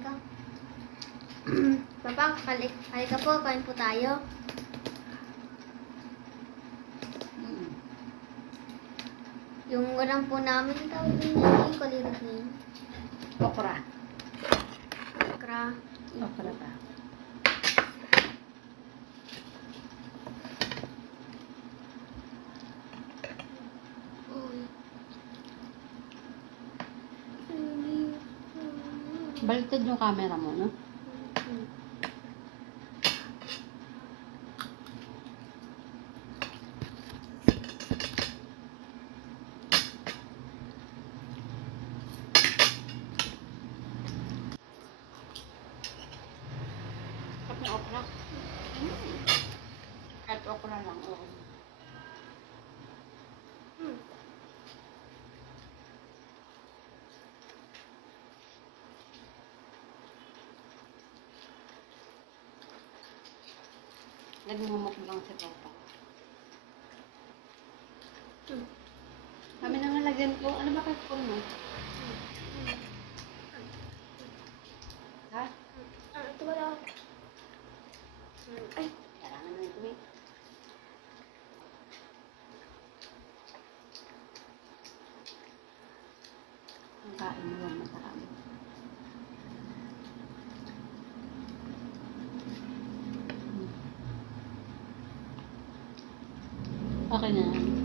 ka. Papa, halika po, kain po tayo. Yung ulam po namin, tawag din yung kalirat na yun. Okra. Okra. Okra ba? Baliktad yung camera mo, no? Sarap na okra. Kahit okra lang, oo. Nagmumuk lang si Papa. Kami na nga lagyan ko. Ano ba kayo mo? Ha? Ito wala. Ay, Kailangan na ito eh. Ang kain mo lang matarami. Okay na.